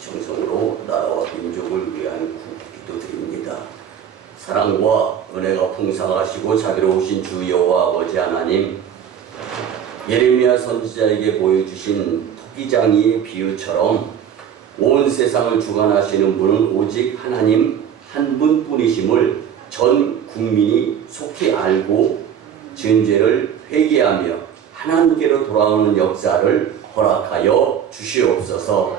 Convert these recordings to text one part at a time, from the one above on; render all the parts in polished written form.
정성으로 나라와 민족을 위한 기도드립니다. 사랑과 은혜가 풍성하시고 자비로우신 주 여호와 아버지 하나님, 예레미야 선지자에게 보여주신 토끼장이의 비유처럼 온 세상을 주관하시는 분은 오직 하나님 한 분뿐이심을 전 국민이 속히 알고 지은 죄를 회개하며 하나님께로 돌아오는 역사를 허락하여 주시옵소서.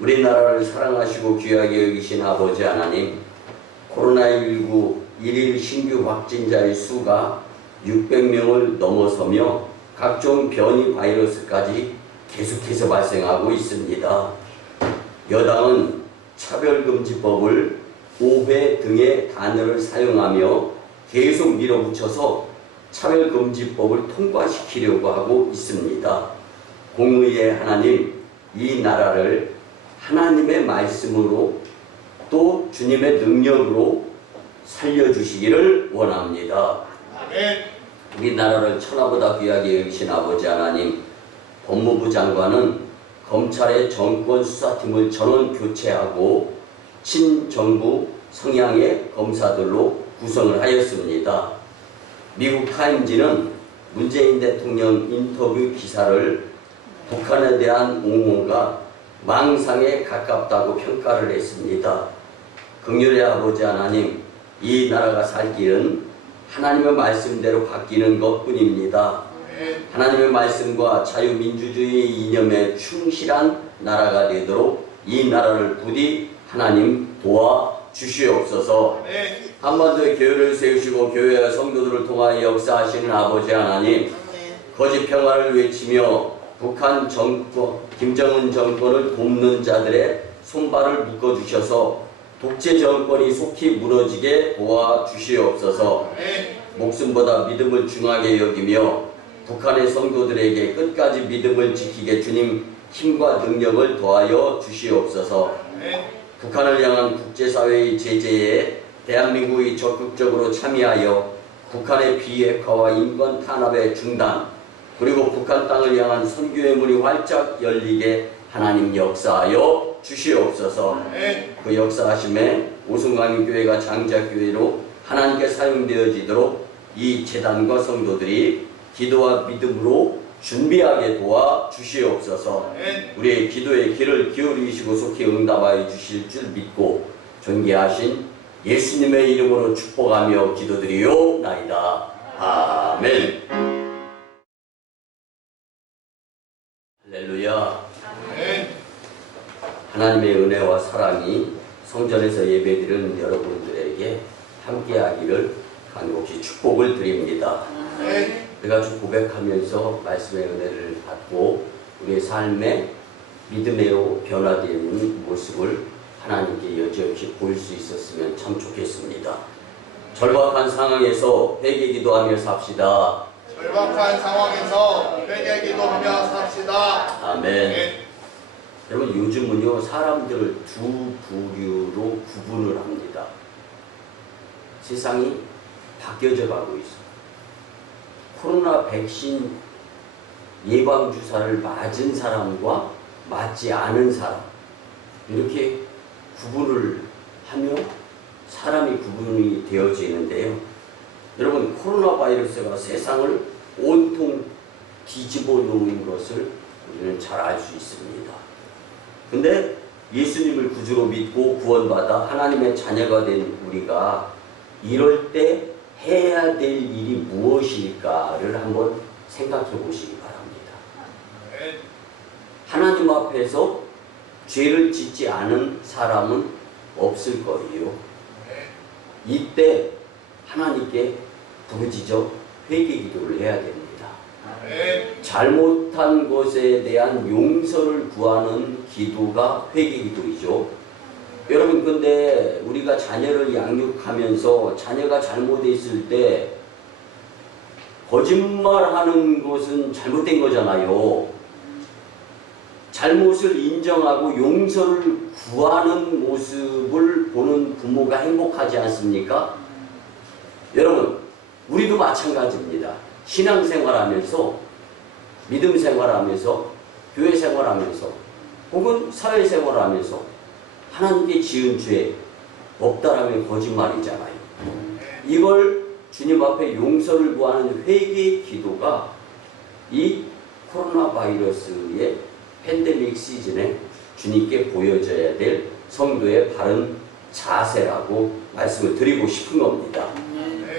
우리나라를 사랑하시고 귀하게 여기신 아버지 하나님, 코로나19 일일 신규 확진자의 수가 600명을 넘어서며 각종 변이 바이러스까지 계속해서 발생하고 있습니다. 여당은 차별금지법을 5회 등의 단어를 사용하며 계속 밀어붙여서 차별금지법을 통과시키려고 하고 있습니다. 공의의 하나님, 이 나라를 하나님의 말씀으로 또 주님의 능력으로 살려주시기를 원합니다. 우리나라를 천하보다 귀하게 여기신 아버지 하나님, 법무부 장관은 검찰의 정권 수사팀을 전원 교체하고 친정부 성향의 검사들로 구성을 하였습니다. 미국 타임지는 문재인 대통령 인터뷰 기사를 북한에 대한 옹호가 망상에 가깝다고 평가를 했습니다. 긍휼의 아버지 하나님, 이 나라가 살 길은 하나님의 말씀대로 바뀌는 것뿐입니다. 하나님의 말씀과 자유민주주의 이념에 충실한 나라가 되도록 이 나라를 부디 하나님 도와주시옵소서. 한반도의 교회를 세우시고 교회와 성도들을 통하여 역사하시는 아버지 하나님, 거짓 평화를 외치며 북한 정권, 김정은 정권을 돕는 자들의 손발을 묶어주셔서 독재 정권이 속히 무너지게 도와주시옵소서. 목숨보다 믿음을 중하게 여기며 북한의 성도들에게 끝까지 믿음을 지키게 주님 힘과 능력을 더하여 주시옵소서. 북한을 향한 국제사회의 제재에 대한민국이 적극적으로 참여하여 북한의 비핵화와 인권 탄압의 중단, 그리고 북한 땅을 향한 선교의 문이 활짝 열리게 하나님 역사하여 주시옵소서. 그 역사하심에 오순강교회가 장자교회로 하나님께 사용되어지도록 이 재단과 성도들이 기도와 믿음으로 준비하게 도와주시옵소서. 우리의 기도의 귀를 기울이시고 속히 응답하여 주실 줄 믿고 존귀하신 예수님의 이름으로 축복하며 기도드리오나이다. 아멘. 할렐루야. 하나님의 은혜와 사랑이 성전에서 예배드리는 여러분들에게 함께하기를 간곡히 축복을 드립니다. 우리가 주 고백하면서 말씀의 은혜를 받고 우리의 삶의 믿음으로 변화되는 모습을 하나님께 여지없이 보일 수 있었으면 참 좋겠습니다. 절박한 상황에서 회개 기도하며 삽시다. 절박한 상황에서 회개 기도하며 삽시다. 아멘. 여러분, 요즘은요 사람들을 두 부류로 구분을 합니다. 세상이 바뀌어져 가고 있어요. 코로나 백신 예방주사를 맞은 사람과 맞지 않은 사람, 이렇게 구분을 하며 사람이 구분이 되어지는데요. 여러분, 코로나 바이러스가 세상을 온통 뒤집어 놓은 것을 우리는 잘 알 수 있습니다. 근데 예수님을 구주로 믿고 구원받아 하나님의 자녀가 된 우리가 이럴 때 해야 될 일이 무엇일까를 한번 생각해 보시기 바랍니다. 하나님 앞에서 죄를 짓지 않은 사람은 없을 거예요. 이때 하나님께 부르짖어 회개 기도를 해야 됩니다. 잘못한 것에 대한 용서를 구하는 기도가 회개 기도이죠. 여러분, 근데 우리가 자녀를 양육하면서 자녀가 잘못했을 때 거짓말하는 것은 잘못된 거잖아요. 잘못을 인정하고 용서를 구하는 모습을 보는 부모가 행복하지 않습니까? 여러분, 우리도 마찬가지입니다. 신앙생활하면서, 믿음 생활하면서, 교회 생활하면서 혹은 사회생활을 하면서 하나님께 지은 죄 없다라면 거짓말이잖아요. 이걸 주님 앞에 용서를 구하는 회개의 기도가 이 코로나 바이러스의 팬데믹 시즌에 주님께 보여져야 될 성도의 바른 자세라고 말씀을 드리고 싶은 겁니다.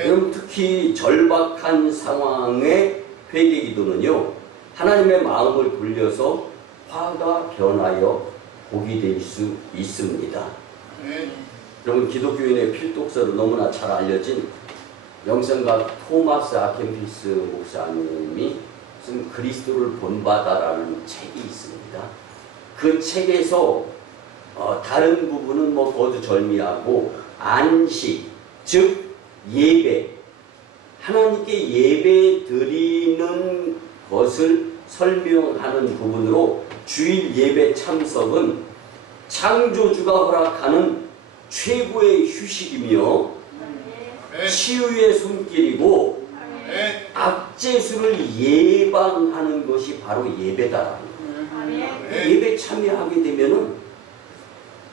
그럼 특히 절박한 상황의 회개 기도는요, 하나님의 마음을 돌려서 화가 변하여 복이 될 수 있습니다. 여러분, 기독교인의 필독서로 너무나 잘 알려진 영성가 토마스 아켄피스 목사님이 쓴 그리스도를 본받아라는 책이 있습니다. 그 책에서 다른 부분은 뭐 거두절미하고 안식, 즉 예배, 하나님께 예배 드리는 것을 설명하는 부분으로 주일 예배 참석은 창조주가 허락하는 최고의 휴식이며 치유의 손길이고 악재수를 예방하는 것이 바로 예배다. 예배 참여하게 되면은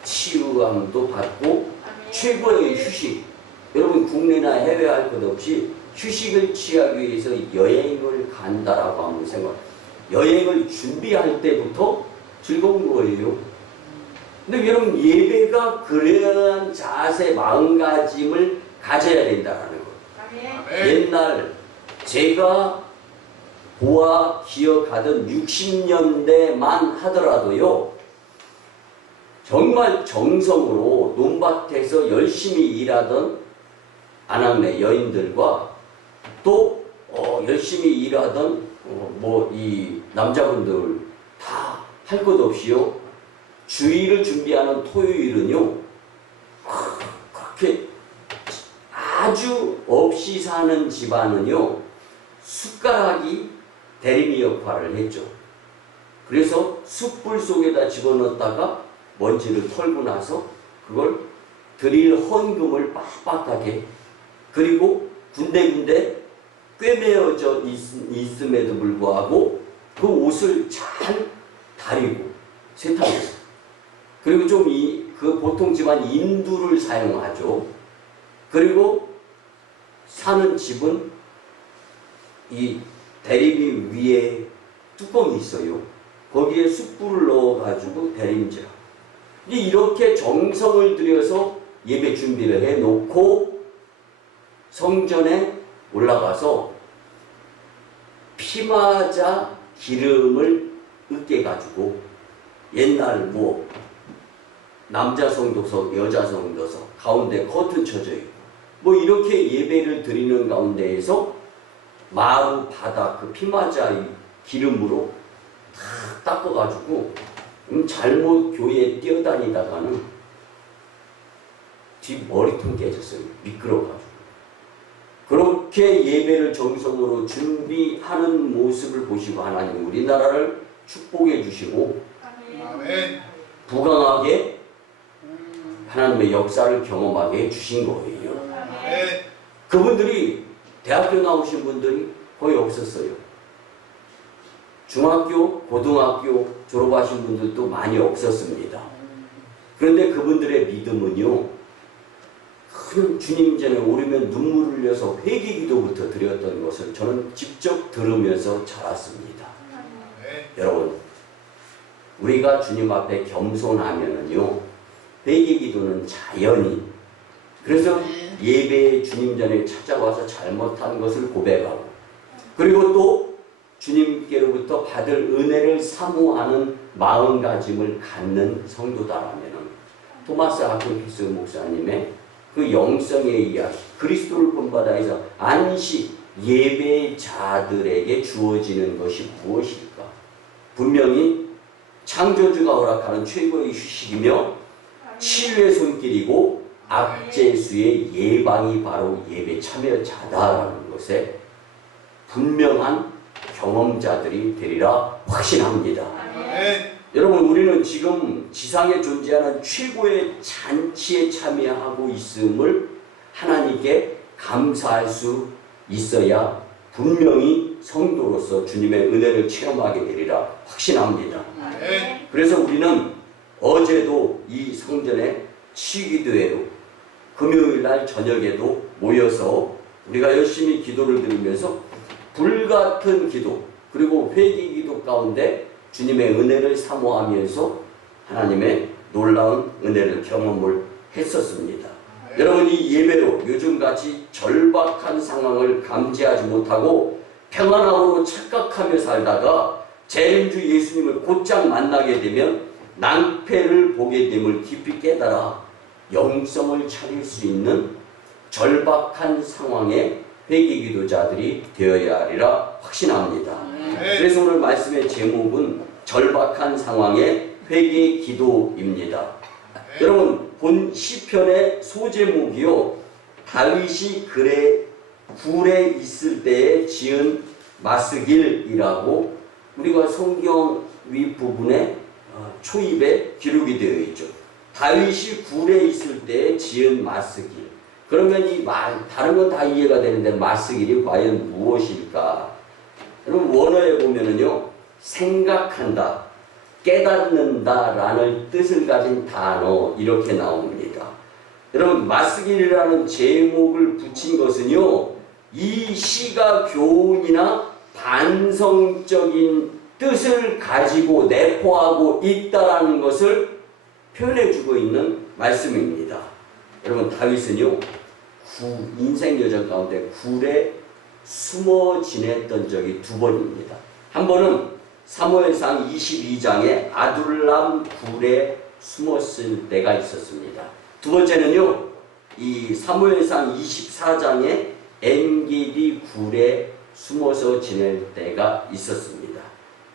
치유감도 받고 최고의 휴식. 여러분, 국내나 해외 할 것 없이 휴식을 취하기 위해서 여행을 간다라고 하면 생각. 여행을 준비할 때부터 즐거운 거예요. 근데 여러분, 예배가 그러한 자세, 마음가짐을 가져야 된다는 거. 옛날 제가 보아 기억하던 60년대만 하더라도요, 정말 정성으로 논밭에서 열심히 일하던 아낙네 여인들과 또 열심히 일하던 이 남자분들 다 할 것 없이요, 주일을 준비하는 토요일은요, 그렇게 아주 없이 사는 집안은요, 숟가락이 대리미 역할을 했죠. 그래서 숯불 속에다 집어넣었다가 먼지를 털고 나서 그걸 드릴 헌금을 빡빡하게, 그리고 군데군데 꿰매어져 있음에도 불구하고 그 옷을 잘 다리고 세탁해서, 그리고 좀 그 보통 집안 인두를 사용하죠. 그리고 사는 집은 이 대리미 위에 뚜껑이 있어요. 거기에 숯불을 넣어가지고 대림질. 이렇게 정성을 들여서 예배 준비를 해놓고 성전에 올라가서 피마자 기름을 으깨가지고, 옛날 남자 성도석, 여자 성도석 가운데 커튼 쳐져 있고 이렇게 예배를 드리는 가운데에서 마루 바닥 그 피마자 기름으로 다 닦아가지고 잘못 교회에 뛰어다니다가는 뒷 머리통 깨졌어요. 미끄러워가지고. 그렇게 예배를 정성으로 준비하는 모습을 보시고 하나님 우리나라를 축복해 주시고 부강하게 하나님의 역사를 경험하게 해주신 거예요. 그분들이 대학교 나오신 분들이 거의 없었어요. 중학교, 고등학교 졸업하신 분들도 많이 없었습니다. 그런데 그분들의 믿음은요, 큰 주님 전에 오르면 눈물을 흘려서 회개기도부터 드렸던 것을 저는 직접 들으면서 자랐습니다. 여러분, 우리가 주님 앞에 겸손하면은요, 회개기도는 자연히, 그래서 예배에 주님 전에 찾아와서 잘못한 것을 고백하고, 그리고 또 주님께로부터 받을 은혜를 사모하는 마음가짐을 갖는 성도다라면은 토마스 아켄피스 목사님의 그 영성의 이야기, 그리스도를 본받아에서 안식 예배자들에게 주어지는 것이 무엇일까? 분명히 창조주가 허락하는 최고의 휴식이며 치유의 손길이고 악재수의 예방이 바로 예배 참여자다라는 것에 분명한 경험자들이 되리라 확신합니다. 여러분, 우리는 지금 지상에 존재하는 최고의 잔치에 참여하고 있음을 하나님께 감사할 수 있어야 분명히 성도로서 주님의 은혜를 체험하게 되리라 확신합니다. 그래서 우리는 어제도 이 성전에 치기도회로 금요일 날 저녁에도 모여서 우리가 열심히 기도를 드리면서 불같은 기도 그리고 회개 기도 가운데 주님의 은혜를 사모하면서 하나님의 놀라운 은혜를 경험을 했었습니다. 여러분, 이 예배로 요즘같이 절박한 상황을 감지하지 못하고 평안함으로 착각하며 살다가 재림주 예수님을 곧장 만나게 되면 낭패를 보게 됨을 깊이 깨달아 영성을 차릴 수 있는 절박한 상황의 회개기도자들이 되어야 하리라 확신합니다. 그래서 오늘 말씀의 제목은 절박한 상황의 회개기도입니다. 여러분, 본 시편의 소제목이요, 다윗이 굴에 있을 때에 지은 마스길이라고 우리가 성경 윗부분에 초입에 기록이 되어 있죠. 다윗이 굴에 있을 때에 지은 마스길. 그러면 다른 건 다 이해가 되는데 마스길이 과연 무엇일까? 여러분, 원어에 보면은요, 생각한다, 깨닫는다 라는 뜻을 가진 단어 이렇게 나옵니다. 여러분, 마스길이라는 제목을 붙인 것은요, 이 시가 교훈이나 반성적인 뜻을 가지고 내포하고 있다라는 것을 표현해주고 있는 말씀입니다. 여러분, 다윗은요, 인생 여정 가운데 굴에 숨어 지냈던 적이 두 번입니다. 한 번은 사무엘상 22장에 아둘람 굴에 숨었을 때가 있었습니다. 두 번째는요, 이 사무엘상 24장에 엔게디 굴에 숨어서 지낼 때가 있었습니다.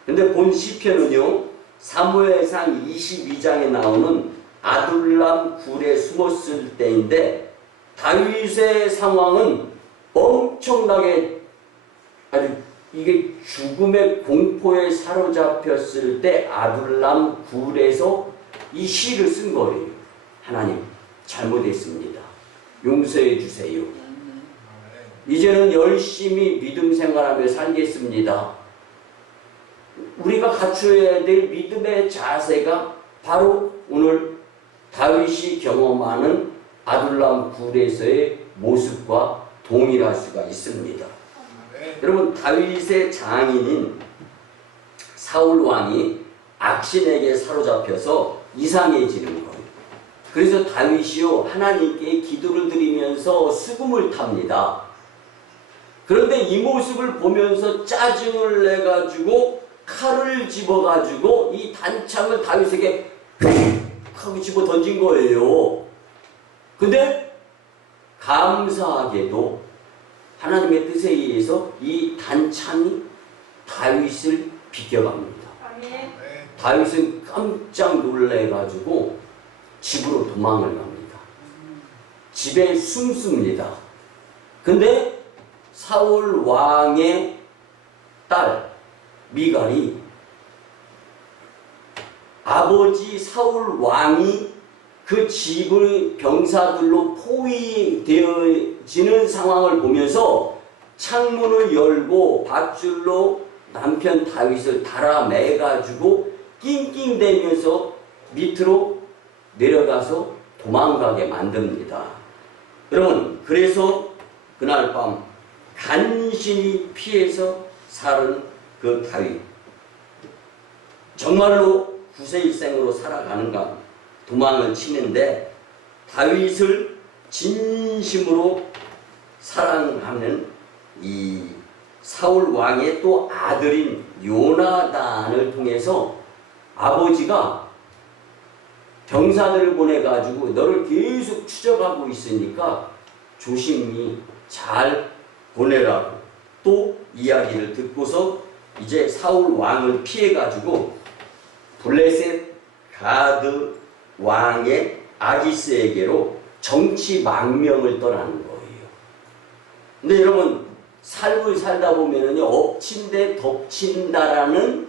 근데 본 시편은요, 사무엘상 22장에 나오는 아둘람 굴에 숨었을 때인데 다윗의 상황은 엄청나게 아주 이게 죽음의 공포에 사로잡혔을 때 아둘람 굴에서 이 시를 쓴 거예요. 하나님, 잘못했습니다. 용서해 주세요. 이제는 열심히 믿음 생활하며 살겠습니다. 우리가 갖춰야 될 믿음의 자세가 바로 오늘 다윗이 경험하는 아둘람 굴에서의 모습과 동일할 수가 있습니다. 여러분, 다윗의 장인인 사울 왕이 악신에게 사로잡혀서 이상해지는 거예요. 그래서 다윗이요, 하나님께 기도를 드리면서 수금을 탑니다. 그런데 이 모습을 보면서 짜증을 내가지고 칼을 집어가지고 이 단창을 다윗에게 하고 집어 던진 거예요. 근데 감사하게도 하나님의 뜻에 의해서 이 단창이 다윗을 비껴갑니다. 다윗은 깜짝 놀래가지고 집으로 도망을 갑니다. 집에 숨습니다. 근데 사울 왕의 딸 미갈이 아버지 사울 왕이 그 집을 병사들로 포위되어지는 상황을 보면서 창문을 열고 밧줄로 남편 다윗을 달아매가지고 낑낑대면서 밑으로 내려가서 도망가게 만듭니다. 여러분, 그래서 그날 밤 간신히 피해서 살은 그 다윗, 정말로 구세일생으로 살아가는가 도망을 치는데 다윗을 진심으로 사랑하는 이 사울 왕의 또 아들인 요나단을 통해서 아버지가 병사들을 보내가지고 너를 계속 추적하고 있으니까 조심히 잘 보내라고 또 이야기를 듣고서 이제 사울 왕을 피해가지고 블레셋 가드 왕의 아기스에게로 정치 망명을 떠나는 거예요. 근데 여러분, 삶을 살다 보면은요, 엎친 데 덮친다라는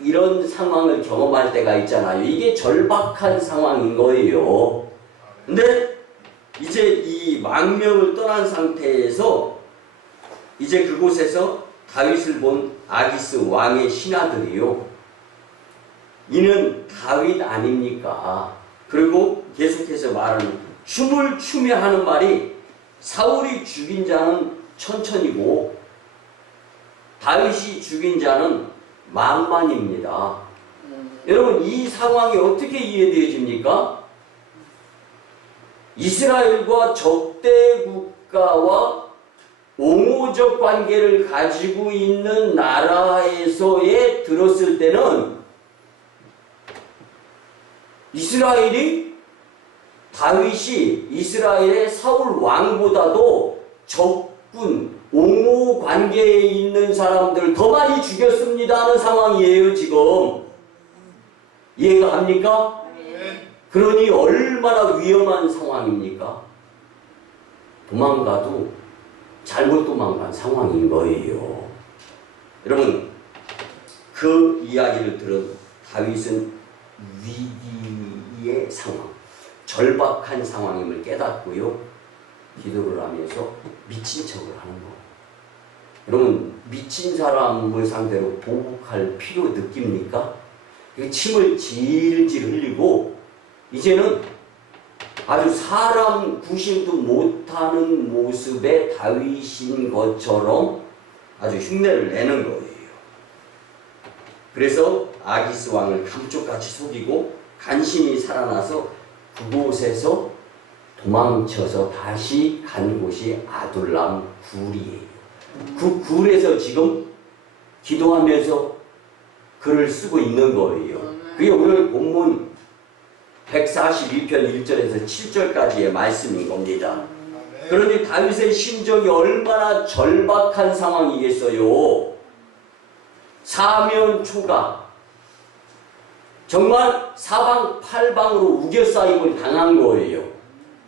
이런 상황을 경험할 때가 있잖아요. 이게 절박한 상황인 거예요. 근데 이제 이 망명을 떠난 상태에서 이제 그곳에서 다윗을 본 아기스 왕의 신하들이요, 이는 다윗 아닙니까? 그리고 계속해서 말하는 춤을 추며 하는 말이 사울이 죽인 자는 천천이고 다윗이 죽인 자는 만만입니다. 여러분 이 상황이 어떻게 이해되어집니까? 이스라엘과 적대 국가와 옹호적 관계를 가지고 있는 나라에서의 들었을 때는 다윗이 이스라엘의 사울 왕보다도 적군, 옹호 관계에 있는 사람들 더 많이 죽였습니다 하는 상황이에요 지금. 이해가 갑니까? 그러니 얼마나 위험한 상황입니까? 도망가도 잘못 도망간 상황인 거예요. 여러분 그 이야기를 들은 다윗은 위기의 상황, 절박한 상황임을 깨닫고요. 기도를 하면서 미친 척을 하는 거예요. 여러분 미친 사람을 상대로 보복할 필요 느낍니까? 침을 질질 흘리고 이제는 아주 사람 구실도 못하는 모습의 다윗인 것처럼 아주 흉내를 내는 거예요. 그래서 아기스 왕을 감쪽같이 속이고 간신히 살아나서 그곳에서 도망쳐서 다시 간 곳이 아둘람 굴이에요. 그 굴에서 지금 기도하면서 글을 쓰고 있는 거예요. 그게 오늘 본문 142편 1절에서 7절까지의 말씀인 겁니다. 그런데 다윗의 심정이 얼마나 절박한 상황이겠어요. 사면초가 정말 사방팔방으로 우겨싸임을 당한 거예요.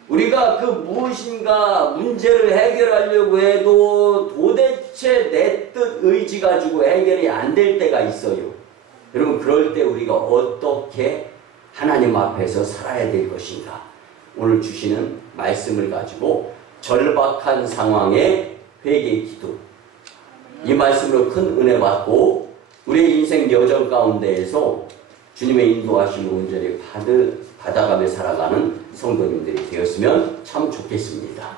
우리가 그 무엇인가 문제를 해결하려고 해도 도대체 내 뜻 의지 가지고 해결이 안 될 때가 있어요. 여러분 그럴 때 우리가 어떻게 하나님 앞에서 살아야 될 것인가? 오늘 주시는 말씀을 가지고 절박한 상황의 회개 기도, 이 말씀으로 큰 은혜 받고 우리의 인생 여정 가운데에서 주님의 인도하심을 온전히 받아가며 살아가는 성도님들이 되었으면 참 좋겠습니다.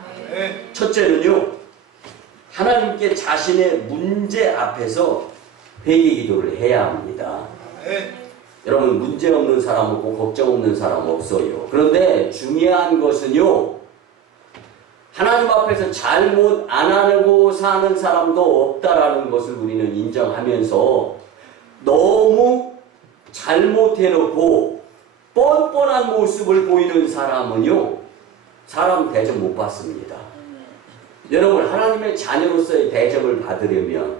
첫째는요, 하나님께 자신의 문제 앞에서 회개 기도를 해야 합니다. 여러분 문제 없는 사람 없고 걱정 없는 사람 없어요. 그런데 중요한 것은요, 하나님 앞에서 잘못 안 하고 사는 사람도 없다라는 것을 우리는 인정하면서 너무 잘못해놓고 뻔뻔한 모습을 보이는 사람은요, 사람 대접 못 받습니다. 여러분 하나님의 자녀로서의 대접을 받으려면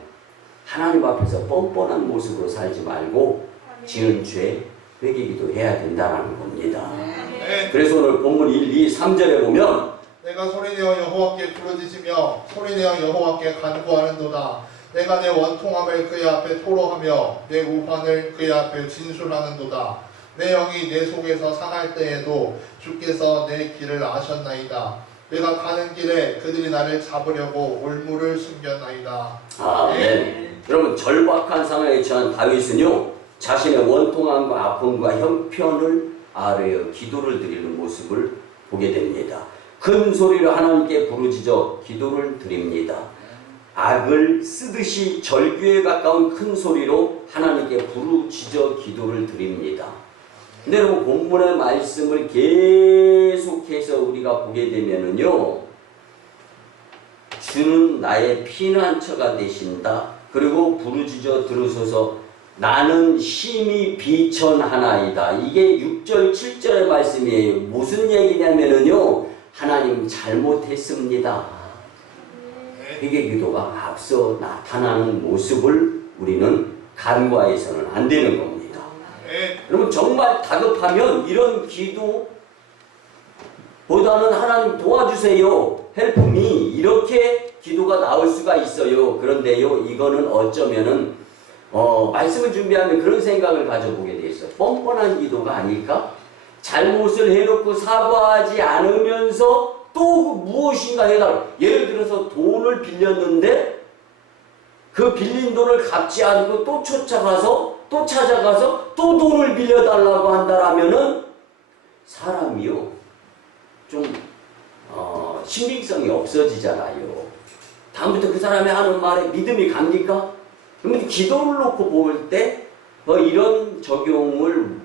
하나님 앞에서 뻔뻔한 모습으로 살지 말고 지은 죄 회개기도 해야 된다는 겁니다. 그래서 오늘 본문 1, 2, 3절에 보면 내가 소리내어 여호와께 부르짖으며 소리내어 여호와께 간구하는도다. 내가 내 원통함을 그의 앞에 토로하며 내 우환을 그의 앞에 진술하는도다. 내 영이 내 속에서 상할 때에도 주께서 내 길을 아셨나이다. 내가 가는 길에 그들이 나를 잡으려고 올무를 숨겼나이다. 아멘. 여러분 절박한 상황에 처한 다윗은요, 자신의 원통함과 아픔과 형편을 아뢰어 기도를 드리는 모습을 보게 됩니다. 큰 소리로 하나님께 부르짖어 기도를 드립니다. 악을 쓰듯이 절규에 가까운 큰 소리로 하나님께 부르짖어 기도를 드립니다. 근데 여러분 본문의 말씀을 계속해서 우리가 보게 되면은요, 주는 나의 피난처가 되신다. 그리고 부르짖어 들으소서 나는 심히 비천하나이다. 이게 6절 7절의 말씀이에요. 무슨 얘기냐면은요, 하나님 잘못했습니다. 회개 기도가 앞서 나타나는 모습을 우리는 간과해서는 안 되는 겁니다. 여러분 정말 다급하면 이런 기도보다는 하나님 도와주세요, 헬프 미, 이렇게 기도가 나올 수가 있어요. 그런데요, 이거는 어쩌면은 말씀을 준비하면 그런 생각을 가져보게 돼 있어요. 뻔뻔한 기도가 아닐까? 잘못을 해놓고 사과하지 않으면서 또 무엇인가 해달라. 예를 들어서 돈을 빌렸는데 그 빌린 돈을 갚지 않고 또 쫓아가서 또 찾아가서 또 돈을 빌려달라고 한다라면은 사람이요 좀 신빙성이 없어지잖아요. 다음부터 그 사람이 하는 말에 믿음이 갑니까? 그러면 기도를 놓고 볼 때 이런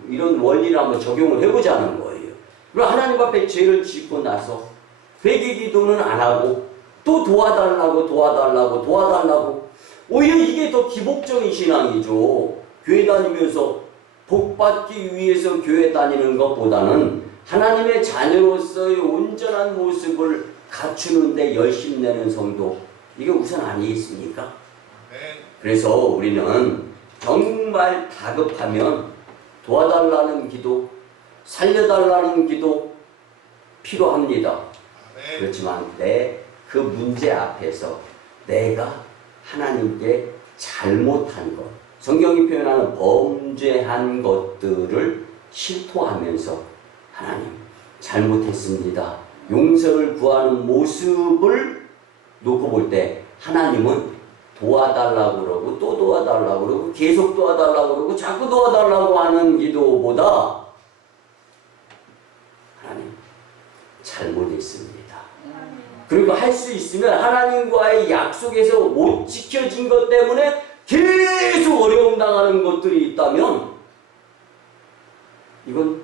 이런 원리를 한번 적용을 해보자는 거예요. 그리고 하나님 앞에 죄를 짓고 나서 회개 기도는 안 하고 또 도와달라고 오히려 이게 더 기복적인 신앙이죠. 교회 다니면서 복 받기 위해서 교회 다니는 것보다는 하나님의 자녀로서의 온전한 모습을 갖추는데 열심 내는 성도, 이게 우선 아니겠습니까? 그래서 우리는 정말 다급하면 도와달라는 기도, 살려달라는 기도 필요합니다. 그렇지만 그 문제 앞에서 내가 하나님께 잘못한 것, 성경이 표현하는 범죄한 것들을 실토하면서 하나님 잘못했습니다, 용서를 구하는 모습을 놓고 볼 때 하나님은 도와달라고 그러고 또 도와달라고 그러고 계속 도와달라고 그러고 자꾸 도와달라고 하는 기도보다 하나님 잘못했습니다. 그리고 할 수 있으면 하나님과의 약속에서 못 지켜진 것 때문에 계속 어려움 당하는 것들이 있다면 이건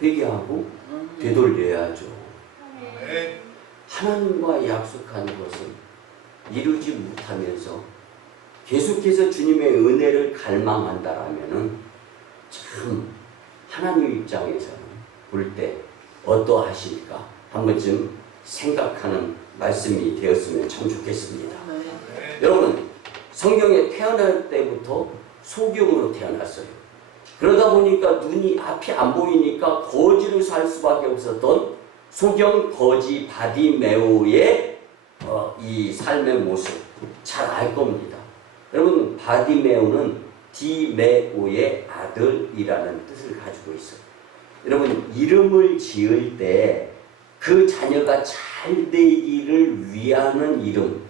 회개하고 되돌려야죠. 하나님과 약속한 것을 이루지 못하면서 계속해서 주님의 은혜를 갈망한다라면은 참 하나님 입장에서는 볼 때 어떠하실까 한 번쯤 생각하는 말씀이 되었으면 참 좋겠습니다. 여러분, 성경에 태어날 때부터 소경으로 태어났어요. 그러다 보니까 눈이 앞이 안 보이니까 거지로 살 수밖에 없었던 소경 거지 바디메오의 이 삶의 모습 잘 알 겁니다. 여러분, 바디메오는 디메오의 아들이라는 뜻을 가지고 있어요. 여러분, 이름을 지을 때 그 자녀가 잘 되기를 위하는 이름,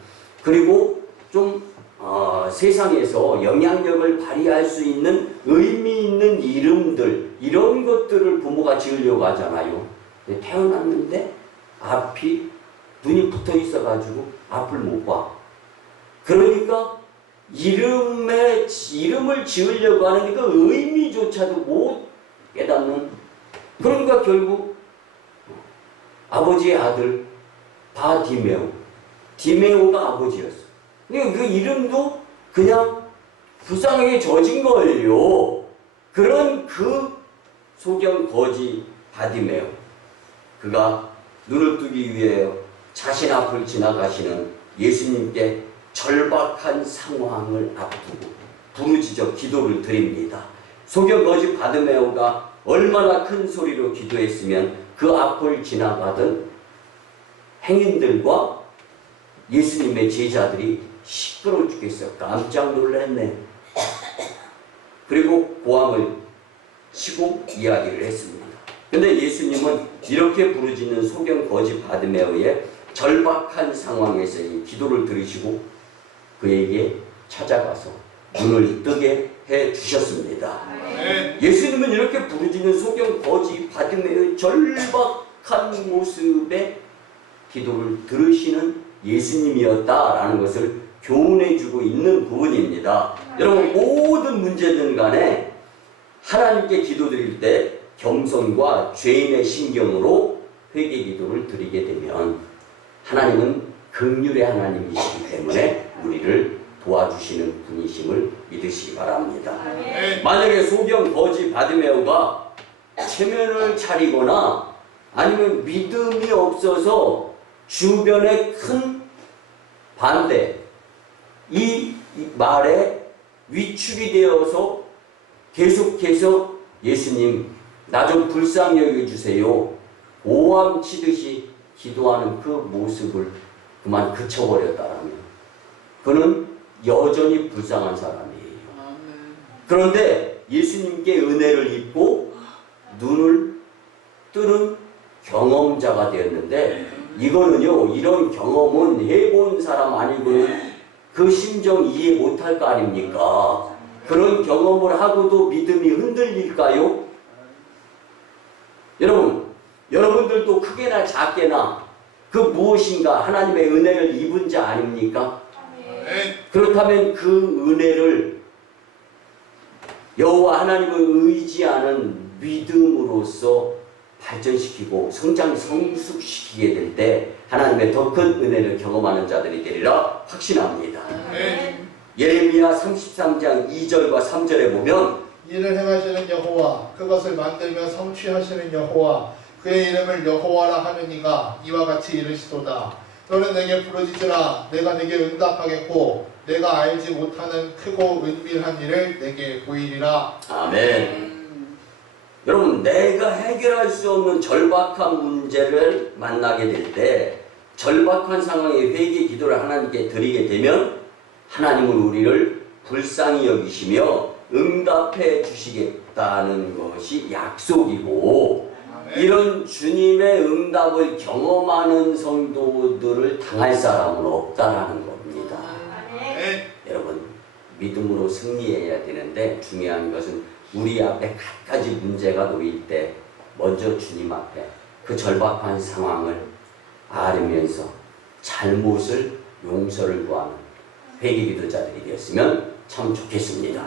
그리고 좀 세상에서 영향력을 발휘할 수 있는 의미 있는 이름들, 이런 것들을 부모가 지으려고 하잖아요. 태어났는데 앞이 눈이 붙어 있어가지고 앞을 못 봐. 그러니까 이름을 지으려고 하는 그 의미조차도 못 깨닫는, 그러니까 결국 아버지의 아들 바디메오, 디메오가 아버지였어. 그러니까 그 이름도 그냥 불쌍하게 져진 거예요. 그런 그 소경 거지 바디메오, 그가 눈을 뜨기 위해 자신 앞을 지나가시는 예수님께 절박한 상황을 앞두고 부르짖어 기도를 드립니다. 소경 거지 바디메오가 얼마나 큰 소리로 기도했으면 그 앞을 지나가던 행인들과 예수님의 제자들이 시끄러워 죽겠어. 깜짝 놀랐네. 그리고 고함을 치고 이야기를 했습니다. 근데 예수님은 이렇게 부르짖는 소경 거지 바디메오의 절박한 상황에서 이 기도를 들으시고 그에게 찾아가서 눈을 뜨게 해 주셨습니다. 예수님은 이렇게 부르짖는 소경 거지 바디메오의 절박한 모습의 기도를 들으시는 예수님이었다라는 것을 교훈해주고 있는 부분입니다. 여러분, 모든 문제든 간에 하나님께 기도드릴 때 겸손과 죄인의 심경으로 회개 기도를 드리게 되면 하나님은 긍휼의 하나님이시기 때문에 우리를 도와주시는 분이심을 믿으시기 바랍니다. 만약에 소경 거지 바디메오가 체면을 차리거나 아니면 믿음이 없어서 주변에 큰 반대, 이 말에 위축이 되어서 계속해서 예수님 나 좀 불쌍히 여겨주세요, 오함 치듯이 기도하는 그 모습을 그만 그쳐버렸다라면 그는 여전히 불쌍한 사람이에요. 그런데 예수님께 은혜를 입고 눈을 뜨는 경험자가 되었는데, 이거는요, 이런 경험은 해본 사람 아니고는 그 심정 이해 못할 거 아닙니까? 그런 경험을 하고도 믿음이 흔들릴까요? 여러분들도 크게나 작게나 그 무엇인가 하나님의 은혜를 입은 자 아닙니까? 그렇다면 그 은혜를 여호와 하나님을 의지하는 믿음으로써 발전시키고 성숙시키게 될 때 하나님의 더 큰 은혜를 경험하는 자들이 되리라 확신합니다. 예레미야 33장 2절과 3절에 보면 이를 행하시는 여호와 그것을 만들며 성취하시는 여호와 그의 이름을 여호와라 하는 이가 이와 같이 이르시도다. 너는 내게 부르짖으라 내가 내게 응답하겠고 내가 알지 못하는 크고 은밀한 일을 내게 보이리라. 아멘. 여러분, 내가 해결할 수 없는 절박한 문제를 만나게 될 때 절박한 상황에 회개 기도를 하나님께 드리게 되면 하나님은 우리를 불쌍히 여기시며 응답해 주시겠다는 것이 약속이고, 이런 주님의 응답을 경험하는 성도들을 당할 사람은 없다라는 겁니다. 여러분, 믿음으로 승리해야 되는데 중요한 것은 우리 앞에 갖가지 문제가 놓일 때 먼저 주님 앞에 그 절박한 상황을 앓으면서 잘못을 용서를 구하는 회개기도자들이 되었으면 참 좋겠습니다.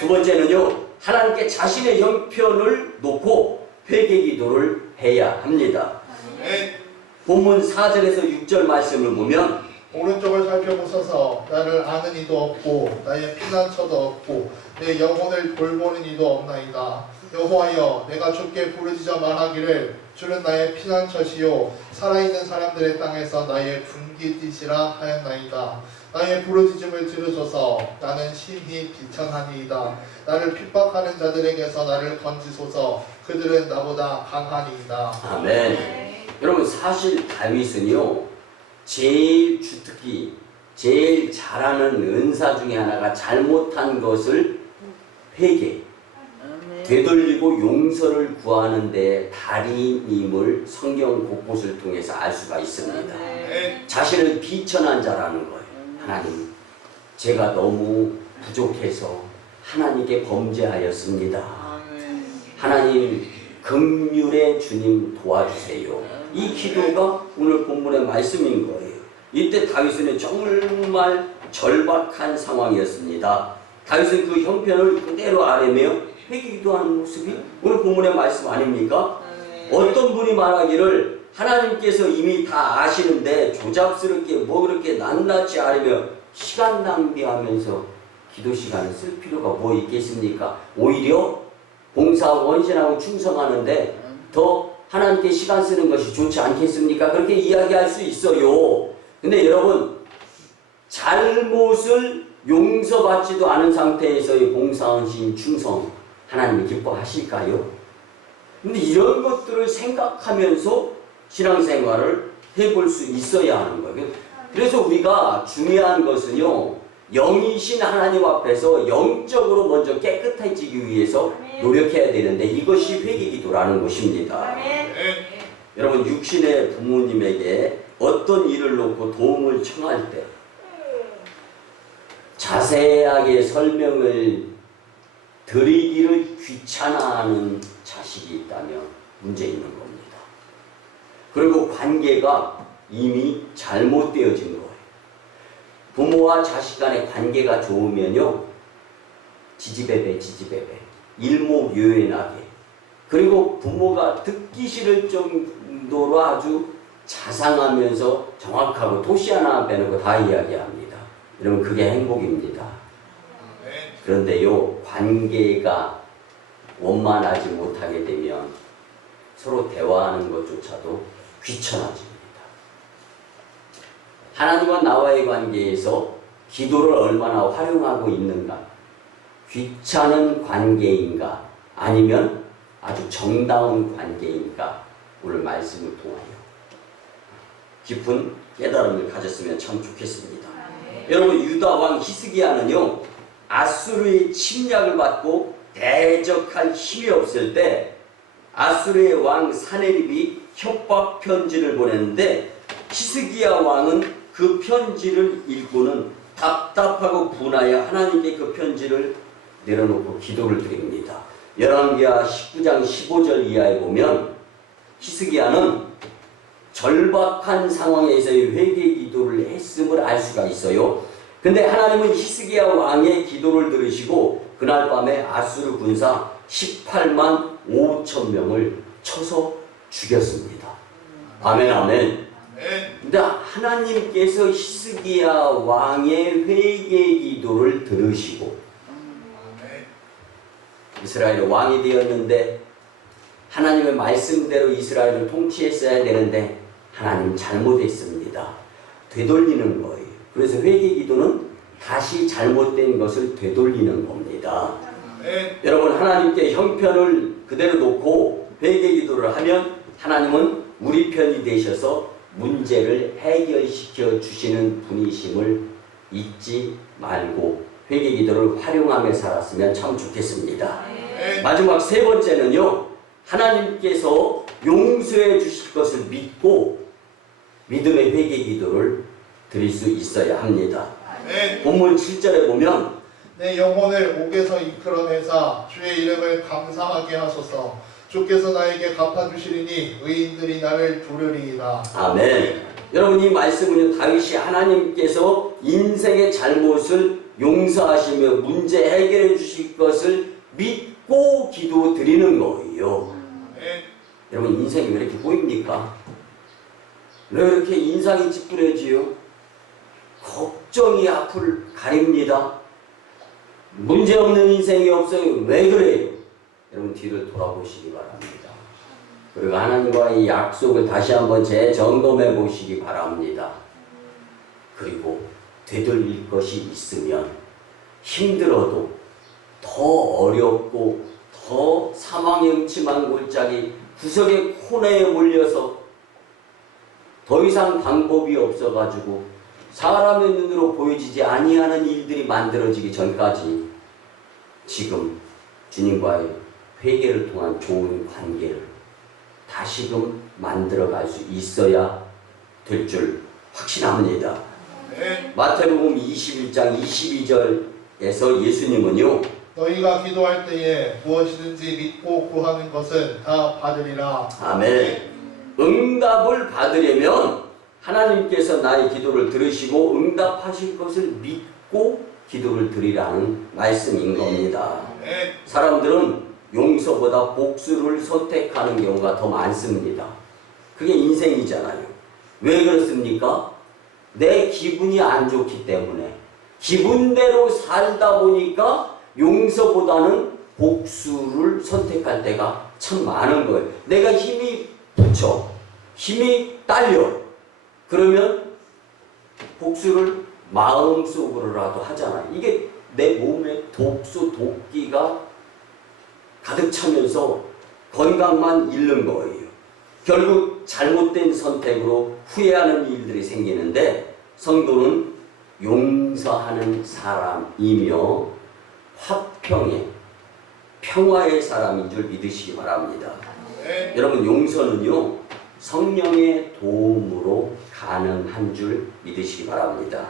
두 번째는요, 하나님께 자신의 형편을 놓고 회개기도를 해야 합니다. 본문 4절에서 6절 말씀을 보면 오른쪽을 살펴보소서 나를 아는 이도 없고 나의 피난처도 없고 내 영혼을 돌보는 이도 없나이다. 여호와여 내가 주께 부르짖어 말하기를 주는 나의 피난처시요 살아있는 사람들의 땅에서 나의 분깃이시라 하였나이다. 나의 부르짖음을 들으소서 나는 심히 비천하니이다. 나를 핍박하는 자들에게서 나를 건지소서 그들은 나보다 강하니이다. 아멘. 여러분, 사실 다윗은요 제일 주특기, 제일 잘하는 은사 중에 하나가 잘못한 것을 회개, 되돌리고 용서를 구하는 데 달인임을 성경 곳곳을 통해서 알 수가 있습니다. 자신을 비천한 자라는 거예요. 하나님, 제가 너무 부족해서 하나님께 범죄하였습니다. 하나님, 긍휼의 주님 도와주세요. 이 기도가 오늘 본문의 말씀인 거예요. 이때 다윗은 정말 절박한 상황이었습니다. 다윗은 그 형편을 그대로 아뢰며 회개기도하는 모습이 오늘 본문의 말씀 아닙니까? 어떤 분이 말하기를 하나님께서 이미 다 아시는데 조잡스럽게 뭐 그렇게 낱낱이 아뢰며 시간 낭비하면서 기도 시간을 쓸 필요가 뭐 있겠습니까? 오히려 봉사 원신하고 충성하는데 더 하나님께 시간 쓰는 것이 좋지 않겠습니까? 그렇게 이야기할 수 있어요. 근데 여러분, 잘못을 용서받지도 않은 상태에서의 봉사원신 충성 하나님이 기뻐하실까요? 근데 이런 것들을 생각하면서 신앙생활을 해볼 수 있어야 하는 거예요. 그래서 우리가 중요한 것은요, 영이신 하나님 앞에서 영적으로 먼저 깨끗해지기 위해서 노력해야 되는데 이것이 회개기도라는 것입니다. 여러분, 육신의 부모님에게 어떤 일을 놓고 도움을 청할 때 자세하게 설명을 드리기를 귀찮아하는 자식이 있다면 문제 있는 겁니다. 그리고 관계가 이미 잘못되어진 거예요. 부모와 자식 간의 관계가 좋으면요, 지지배배 일목요연하게, 그리고 부모가 듣기 싫을 정도로 아주 자상하면서 정확하고 토시 하나 빼놓고 다 이야기합니다. 여러분, 그게 행복입니다. 그런데요, 관계가 원만하지 못하게 되면 서로 대화하는 것조차도 귀찮아집니다. 하나님과 나와의 관계에서 기도를 얼마나 활용하고 있는가, 귀찮은 관계인가 아니면 아주 정다운 관계인가, 오늘 말씀을 통하여 깊은 깨달음을 가졌으면 참 좋겠습니다. 여러분, 유다 왕 히스기야는요, 아수르의 침략을 받고 대적할 힘이 없을 때 아수르의 왕 사네립이 협박 편지를 보냈는데 히스기야 왕은 그 편지를 읽고는 답답하고 분하여 하나님께 그 편지를 내려놓고 기도를 드립니다. 열왕기하 19장 15절 이하에 보면 히스기야는 절박한 상황에서의 회개 기도를 했음을 알 수가 있어요. 근데 하나님은 히스기야 왕의 기도를 들으시고 그날 밤에 아수르 군사 18만 5천 명을 쳐서 죽였습니다. 아멘 아멘. 근데 하나님께서 히스기야 왕의 회개 기도를 들으시고 이스라엘의 왕이 되었는데 하나님의 말씀대로 이스라엘을 통치했어야 되는데 하나님 잘못했습니다. 되돌리는 거예요. 그래서 회개 기도는 다시 잘못된 것을 되돌리는 겁니다. 여러분 하나님께 형편을 그대로 놓고 회개 기도를 하면 하나님은 우리 편이 되셔서 문제를 해결시켜 주시는 분이심을 잊지 말고 회개 기도를 활용하며 살았으면 참 좋겠습니다. 마지막 세 번째는요. 하나님께서 용서해 주실 것을 믿고 믿음의 회개 기도를 드릴 수 있어야 합니다. 본문 7절에 보면 내 영혼을 옥에서 이끌어내사 주의 이름을 감사하게 하소서. 주께서 나에게 갚아주시리니 의인들이 나를 부르리이다. 아멘. 여러분 이 말씀은요 다윗이 하나님께서 인생의 잘못을 용서하시며 문제 해결해 주실 것을 믿고 기도 드리는 거예요. 여러분 인생이 왜 이렇게 보입니까? 왜 이렇게 인상이 찌푸려지요? 걱정이 앞을 가립니다. 문제없는 인생이 없어요. 왜 그래요? 여러분 뒤를 돌아보시기 바랍니다. 그리고 하나님과의 약속을 다시 한번 재점검해 보시기 바랍니다. 그리고 되돌릴 것이 있으면 힘들어도 더 어렵고 더 사망의 음침한 골짜기 구석의 코너에 몰려서 더 이상 방법이 없어가지고 사람의 눈으로 보여지지 아니하는 일들이 만들어지기 전까지 지금 주님과의 회개를 통한 좋은 관계를 다시금 만들어갈 수 있어야 될 줄 확신합니다. 마태복음 21장 22절에서 예수님은요 너희가 기도할 때에 무엇이든지 믿고 구하는 것은 다 받으리라. 아멘. 응답을 받으려면 하나님께서 나의 기도를 들으시고 응답하실 것을 믿고 기도를 드리라는 말씀인 겁니다. 사람들은 용서보다 복수를 선택하는 경우가 더 많습니다. 그게 인생이잖아요. 왜 그렇습니까? 내 기분이 안 좋기 때문에 기분대로 살다 보니까 용서보다는 복수를 선택할 때가 참 많은 거예요. 내가 힘이 붙여, 힘이 딸려. 그러면 복수를 마음속으로라도 하잖아요. 이게 내 몸에 독소, 독기가 가득 차면서 건강만 잃는 거예요. 결국 잘못된 선택으로 후회하는 일들이 생기는데 성도는 용서하는 사람이며 화평의 평화의 사람인 줄 믿으시기 바랍니다. 여러분 용서는요 성령의 도움으로 가능한 줄 믿으시기 바랍니다.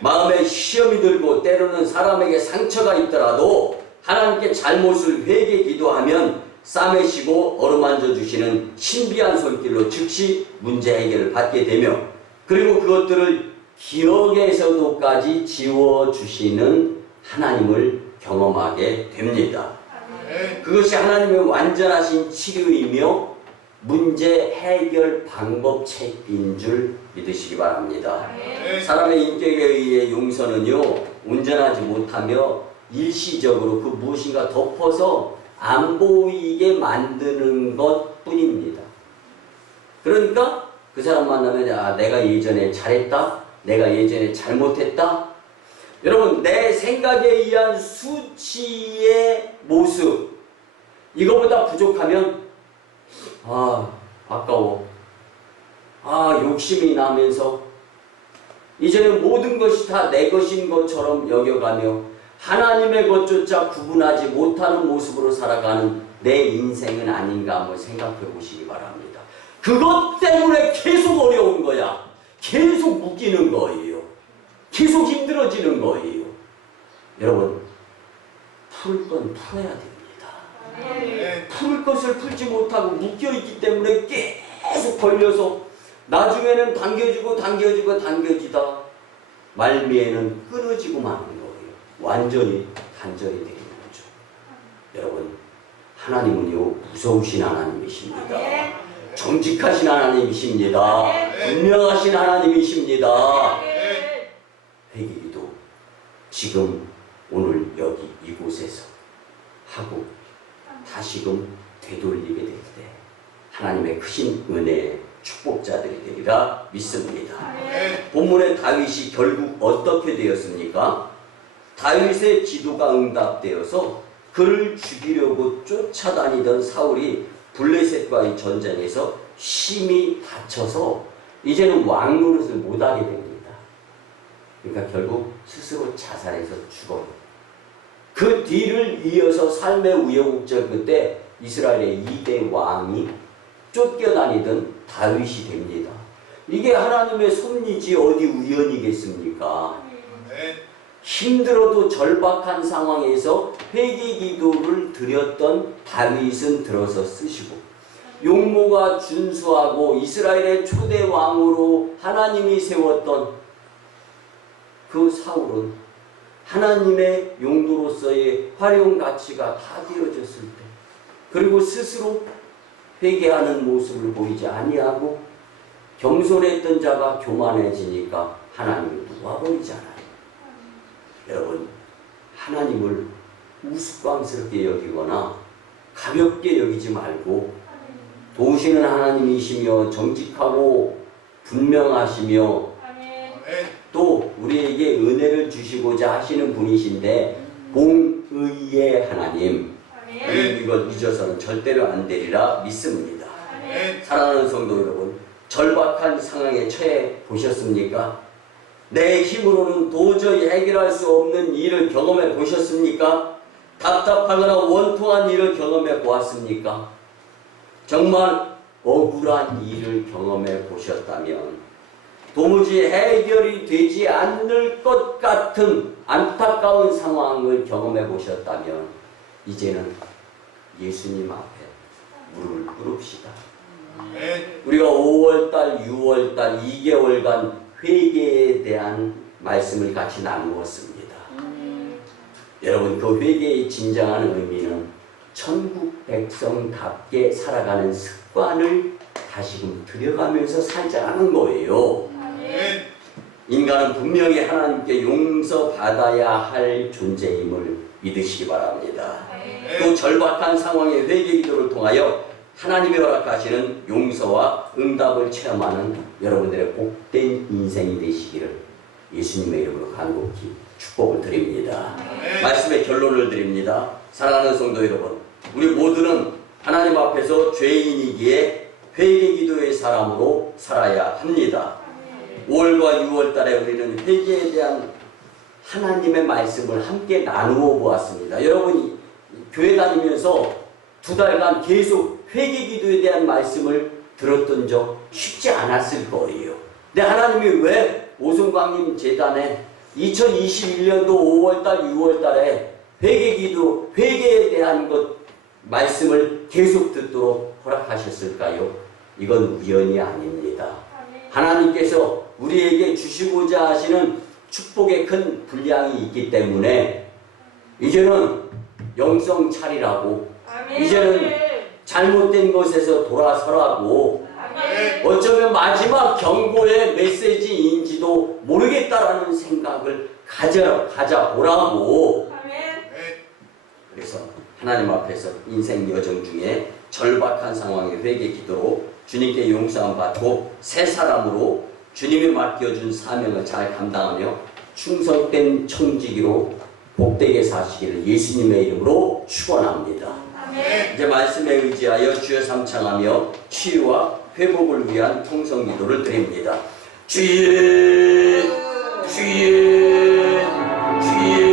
마음에 시험이 들고 때로는 사람에게 상처가 있더라도 하나님께 잘못을 회개 기도하면 싸매시고 어루만져 주시는 신비한 손길로 즉시 문제 해결을 받게 되며 그리고 그것들을 기억에서도까지 지워주시는 하나님을 경험하게 됩니다. 그것이 하나님의 완전하신 치료이며 문제 해결 방법책인 줄 믿으시기 바랍니다. 사람의 인격에 의해 용서는요 온전하지 못하며 일시적으로 그 무엇인가 덮어서 안 보이게 만드는 것 뿐입니다. 그러니까 그 사람 만나면 아, 내가 예전에 잘했다, 내가 예전에 잘못했다. 여러분 내 생각에 의한 수치의 모습 이거보다 부족하면 아 아까워, 아 욕심이 나면서 이제는 모든 것이 다 내 것인 것처럼 여겨가며 하나님의 것조차 구분하지 못하는 모습으로 살아가는 내 인생은 아닌가 한번 생각해 보시기 바랍니다. 그것 때문에 계속 어려운 거야. 계속 묶이는 거예요. 계속 힘들어지는 거예요. 여러분 풀 건 풀어야 됩니다. 아멘. 풀 것을 풀지 못하고 묶여있기 때문에 계속 걸려서 나중에는 당겨지다 말미에는 끊어지고 마는 거예요. 완전히 단절이 되는 거죠. 여러분, 하나님은요 무서우신 하나님이십니다. 정직하신 하나님이십니다. 분명하신 하나님이십니다. 회개기도 지금 오늘 여기 이곳에서 하고 다시금 되돌리게 될 때 하나님의 크신 은혜의 축복자들이 되리라 믿습니다. 본문의 다윗이 결국 어떻게 되었습니까? 다윗의 기도가 응답되어서 그를 죽이려고 쫓아다니던 사울이 블레셋과의 전쟁에서 심히 다쳐서 이제는 왕 노릇을 못하게 됩니다. 그러니까 결국 스스로 자살해서 죽어요. 그 뒤를 이어서 삶의 우여곡절 끝에 이스라엘의 2대 왕이 쫓겨다니던 다윗이 됩니다. 이게 하나님의 섭리지 어디 우연이겠습니까? 힘들어도 절박한 상황에서 회개 기도를 드렸던 다윗은 들어서 쓰시고, 용모가 준수하고 이스라엘의 초대 왕으로 하나님이 세웠던 그 사울은 하나님의 용도로서의 활용 가치가 다 되어졌을 때, 그리고 스스로 회개하는 모습을 보이지 아니하고 겸손했던 자가 교만해지니까 하나님을 놓아버리잖아요. 여러분, 하나님을 우스꽝스럽게 여기거나 가볍게 여기지 말고 도우시는 하나님이시며 정직하고 분명하시며 또 우리에게 은혜를 주시고자 하시는 분이신데 공의의 하나님, 이걸 잊어서는 절대로 안 되리라 믿습니다. 사랑하는 성도 여러분, 절박한 상황에 처해 보셨습니까? 내 힘으로는 도저히 해결할 수 없는 일을 경험해 보셨습니까? 답답하거나 원통한 일을 경험해 보았습니까? 정말 억울한 일을 경험해 보셨다면, 도무지 해결이 되지 않을 것 같은 안타까운 상황을 경험해 보셨다면 이제는 예수님 앞에 무릎을 꿇읍시다. 우리가 5월달, 6월달 2개월간 회개에 대한 말씀을 같이 나누었습니다. 여러분, 그 회개의 진정한 의미는 천국 백성답게 살아가는 습관을 다시금 들여가면서 살자는 거예요. 인간은 분명히 하나님께 용서받아야 할 존재임을 믿으시기 바랍니다. 또 절박한 상황의 회개 기도를 통하여 하나님이 허락하시는 용서와 응답을 체험하는 여러분들의 복된 인생이 되시기를 예수님의 이름으로 간곡히 축복을 드립니다. 말씀의 결론을 드립니다. 사랑하는 성도 여러분, 우리 모두는 하나님 앞에서 죄인이기에 회개 기도의 사람으로 살아야 합니다. 5월과 6월 달에 우리는 회개에 대한 하나님의 말씀을 함께 나누어 보았습니다. 여러분이 교회 다니면서 2달간 계속 회개 기도에 대한 말씀을 들었던 적 쉽지 않았을 거예요. 근데 하나님이 왜 오송광님 재단에 2021년도 5월달, 6월달에 회개 기도, 회개에 대한 것 말씀을 계속 듣도록 허락하셨을까요? 이건 우연이 아닙니다. 하나님께서 우리에게 주시고자 하시는 축복의 큰 분량이 있기 때문에 이제는 영성 차리라고, 이제는 잘못된 것에서 돌아서라고, 어쩌면 마지막 경고의 메시지인지도 모르겠다라는 생각을 가져보라고. 그래서 하나님 앞에서 인생 여정 중에 절박한 상황의 회개 기도로 주님께 용서함 받고 새 사람으로 주님이 맡겨준 사명을 잘 감당하며 충성된 청지기로 복되게 사시기를 예수님의 이름으로 축원합니다. 이제 말씀에 의지하여 주여 삼창하며 치유와 회복을 위한 통성 기도를 드립니다. 주여, 주여, 주여.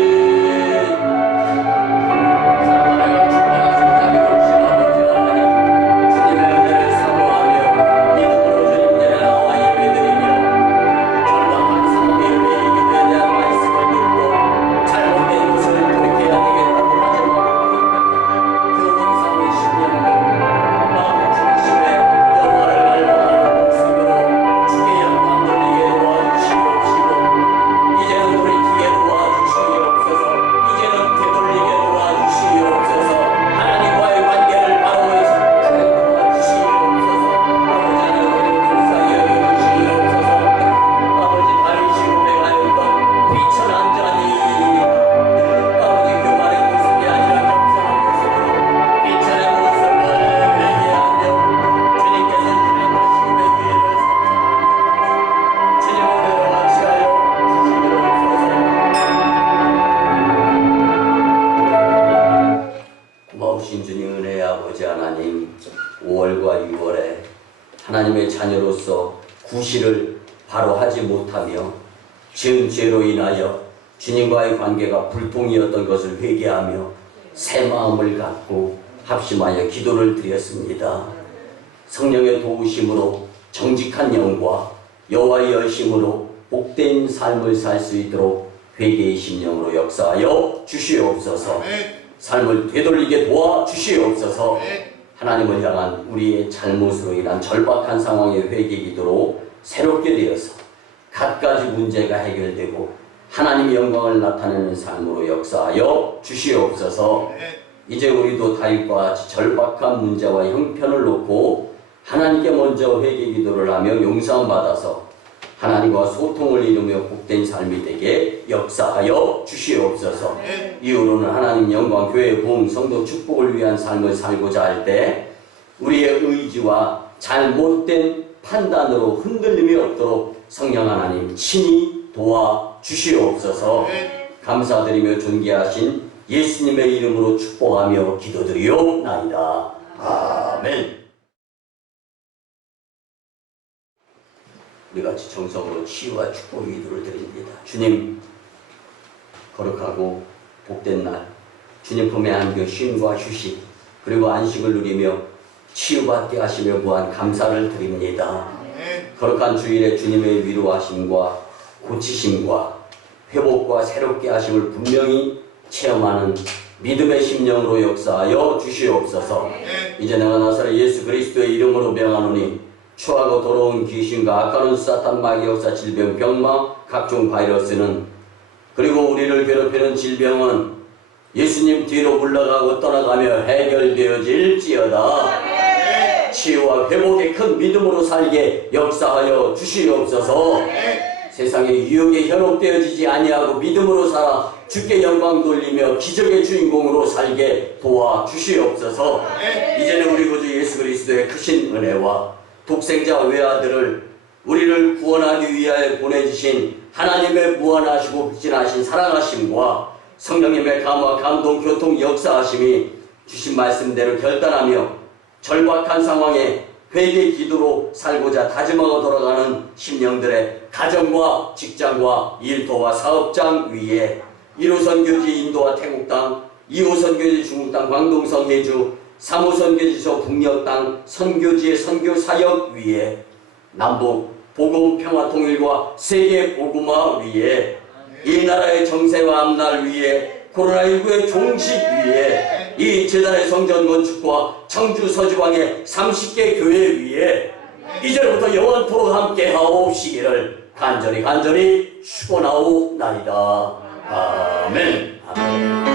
하나님의 자녀로서 구실을 바로 하지 못하며 지은 죄로 인하여 주님과의 관계가 불통이었던 것을 회개하며 새 마음을 갖고 합심하여 기도를 드렸습니다. 성령의 도우심으로 정직한 영과 여호와의 열심으로 복된 삶을 살 수 있도록 회개의 심령으로 역사하여 주시옵소서. 삶을 되돌리게 도와 주시옵소서. 하나님을 향한 우리의 잘못으로 인한 절박한 상황의 회개 기도로 새롭게 되어서 갖가지 문제가 해결되고 하나님의 영광을 나타내는 삶으로 역사하여 주시옵소서. 이제 우리도 다윗과 같이 절박한 문제와 형편을 놓고 하나님께 먼저 회개 기도를 하며 용서함 받아서 하나님과 소통을 이루며 복된 삶이 되게 역사하여 주시옵소서. 이후로는 하나님 영광, 교회 부흥, 성도 축복을 위한 삶을 살고자 할 때 우리의 의지와 잘못된 판단으로 흔들림이 없도록 성령 하나님 친히 도와 주시옵소서. 감사드리며 존귀하신 예수님의 이름으로 축복하며 기도드리옵나이다. 아멘. 우리같이 정성으로 치유와 축복의 기도를 드립니다. 주님, 거룩하고 복된 날, 주님 품에 안겨 쉼과 휴식 그리고 안식을 누리며 치유받게 하시며 무한 감사를 드립니다. 거룩한 주일에 주님의 위로하심과 고치심과 회복과 새롭게 하심을 분명히 체험하는 믿음의 심령으로 역사하여 주시옵소서. 이제 내가 나사렛 예수 그리스도의 이름으로 명하노니 추하고 더러운 귀신과 악하는 사탄 마귀 역사 질병 병마 각종 바이러스는 그리고 우리를 괴롭히는 질병은 예수님 뒤로 물러가고 떠나가며 해결되어질지어다. 치유와 회복의 큰 믿음으로 살게 역사하여 주시옵소서. 세상의 유혹에 현혹되어지지 아니하고 믿음으로 살아 주께 영광 돌리며 기적의 주인공으로 살게 도와 주시옵소서. 이제는 우리 구주 예수 그리스도의 크신 은혜와 독생자 외아들을 우리를 구원하기 위하여 보내주신 하나님의 무한하시고 극진하신 사랑하심과 성령님의 감화, 감동, 교통, 역사하심이 주신 말씀대로 결단하며 절박한 상황에 회개 기도로 살고자 다짐하고 돌아가는 심령들의 가정과 직장과 일터와 사업장 위에 1호 선교지 인도와 태국 땅, 2호 선교지 중국 땅, 광동성 해주, 3호 선교지 저 북녘 땅 선교지의 선교 사역 위에 남북 복음 평화 통일과 세계 복음화 위에 이 나라의 정세와 앞날 위에 코로나19의 종식 위에 이 재단의 성전 건축과 청주 서지광의 30개 교회 위에 이제부터 영원토록 함께 하옵시기를 간절히 축원하옵나이다. 아멘. 아멘.